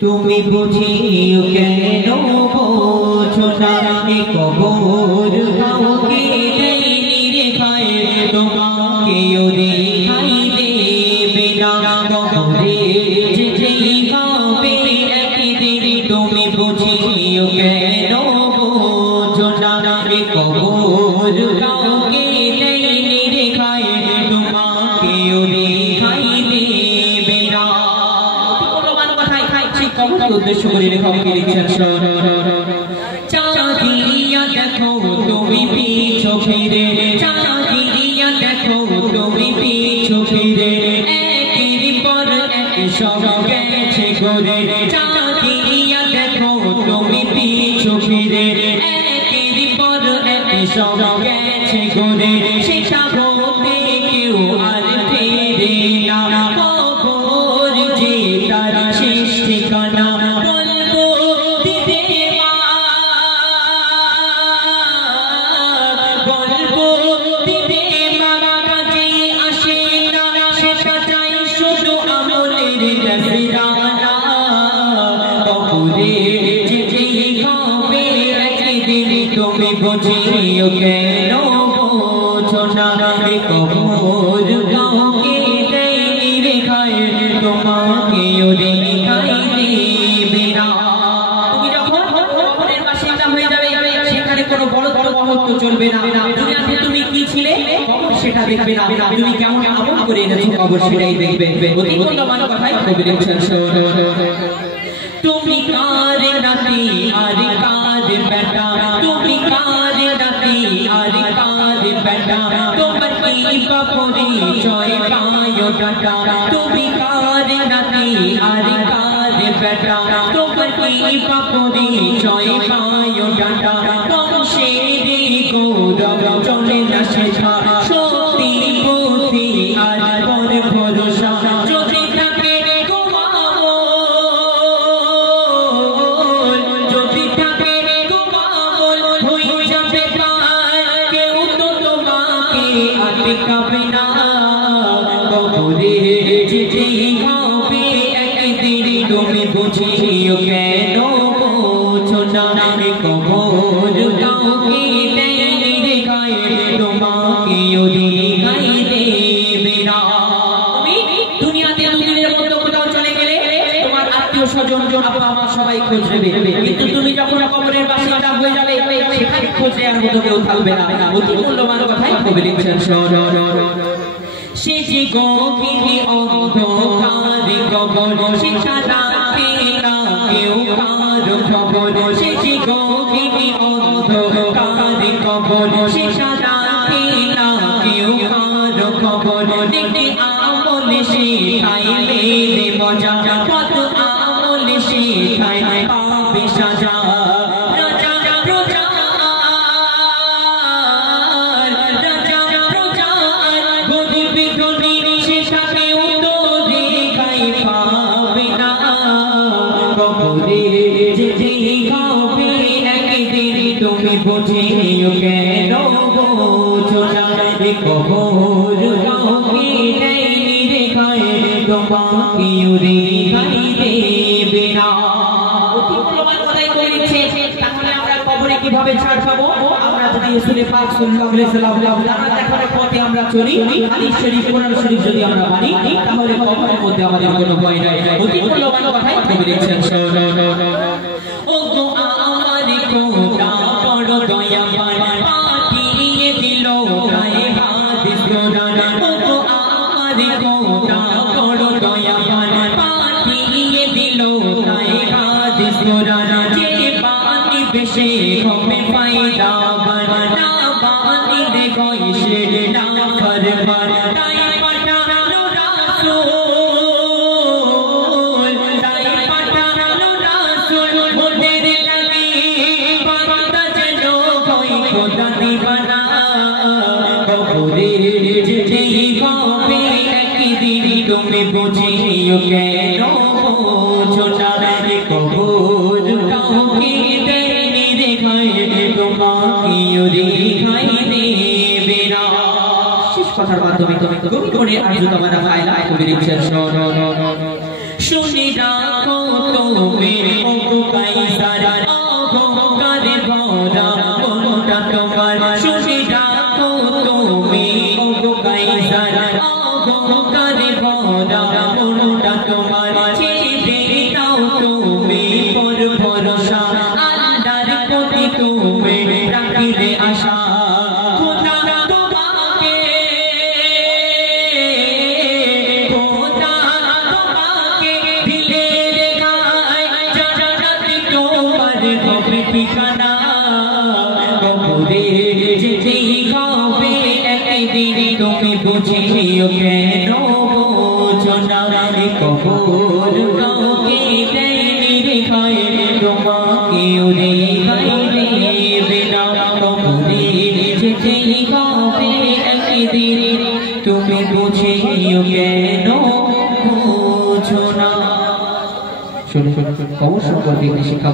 তুমি বুঝিও কেন বোঝো না কবর কাউকে দেয়নি রে ভাই তোমাকেও দেখাই দেবে না কবরে যেতেই হবে একদিন তুমি বুঝিও কেন বোঝো না কবর কাউকে দেয়নি রে ভাই তোমাকেও দেখাই দেবে না। উদ্দেশ্য করে লেখক লিখছেন চাঁদিয়া দেখো তুমি পিছু ফিরে চাঁদিয়া দেখো তুমি পিছু ফিরে একের পর এক সব গেছে ঘুরে চাঁদিয়া দেখো তুমি পিছু ফিরে একের পর এক সব গেছে ঘুরে সেটা বলতে কেউ আর ফিরে না কবর যে তার শেষ ঠিকানা বলবো দিতে বলবো দিতে কাজে আসে না সেটা চাই শুধু আমলের নজরানা কবরে যেতেই হবে একদিন তুমি বুঝিও কেন বোঝো না কবর কাউকে দেয়নি রে ভাই তোমাকেও দেখাই দেবে না। তুমি যখন কবরের বাসিন্দা হয়ে যাবে সেখানে কোনো বড় বড় মহত্ব চলবে না দুনিয়াতে তুমি কি ছিলে কবর সেটা দেখবে না তুমি কেমন আমল করে এনেছো কবর সেটাই দেখবে অতি মূল্যবান কথাই কবি লিখছেন তুমি কার নাতি আর কার বেটা তুমি কার নাতি আর কার বেটা তোমার কি পরিচয় পায়ো ডাটা তুমি কার নাতি আর কার বেটা তোমার কি পরিচয় পায়ো ডাটা বংশের গৌরব চলে না শেখা সত্যি বুদ্ধি আর পর ভরসা যদি থাকে যদি থাকে তোমার হয়ে যাবে পার কেউ তো তোমাকে আটকাবে না কবরে যেতেই হবে একদিন তুমি বুঝিও কেন বোঝো না কবর কাউকে দেয়নি রে ভাই তোমাকেও দেখাই দেবে না। তুমি দুনিয়াতে দুদিনের মধ্যে কোথাও চলে গেলে তোমার আত্মীয় স্বজন আব্বা মা সবাই খোঁজ নেবে কিন্তু তুমি যখন কবরের বাসিন্দা হয়ে যাবে সেখানে খোঁজ নেওয়ার মতো কেউ থাকবে না অতি মূল্যবান কথাই কবি লিখছেন সে যে গভীর অন্ধকার কবর সেটা রাখে না কেউ কার খবর সে যে গভীর অন্ধকার কবর সেটা রাখে না কেউ কার খবর দেখে আমল শেখাইলে রে মজা কত আমল শেখাই পাবে সাজা তুমি বুঝিও কেন বোঝো না কবর কাউকে দেয়নি রে ভাই তোমাকেও দেখাই দেবে না। অতি মূল্যবান কথাই বলেছে তাহলে আমরা কবরে কিভাবে ছাড় পাবো আমরা যদি রাসূল পাক সাল্লাল্লাহু আলাইহি ওয়াসাল্লাম দ্বারা দেখানো পথে আমরা চলি হাদিস শরীফ কোরআন শরীফ যদি আমরা মানি তাহলে কবরের মধ্যে আমাদের কোনো ভয় নাই। অতি মূল্যবান কথাই কবি লিখছেন ও গো আমার কোটা বড় দয়া পাঠিয়ে দিল গায়ে হাদিস কোরআন ও গো আমার কোটা বড় দয়া পাঠিয়ে দিল গায়ে হাদিস কোরআন যে পানি বেশি হবে ফায়দা না পানি দেখো সে না ফরমান তাই পাঠানো রাসূল তাই পাঠানো রাসূল মোদের লাগি বান্দা যেন হয় খোদা দিবানা কবরে যেতেই হবে একদিন তুমি বুঝিও কেন বোঝো না কবর কাউকে দেয়নি রে ভাই তোমাকেও দেখাই দেবে না। শেষ কথা কথার মাধ্যমে কবি করে আরজু তোমারা ফায়লা কবি লিখছেন শুনি রাখো তুমি ওগো কাইসার অহংকারে ভরা মনটা তোমার শুনি রাখো তুমি ওগো কাইসার অহংকারে ভরা মনটা তোমার ছেড়ে দাও তুমি পর ভরসা আল্লাহর প্রতি তুমি রাখিলে আশা খোদা তোমাকে দিলে গায় জান্নাত তোমার হবে ঠিকানা কবরে যেতেই হবে একদিন তুমি বুঝিও কেন বোঝো না কবর কাউকে দেয়নি রে গায় তোমাকেও রে গায় দেবে না কবরে যেতেই হবে একদিন তুমি বুঝিও কেন বোঝো না। শুনুন অবশ্য শিক্ষা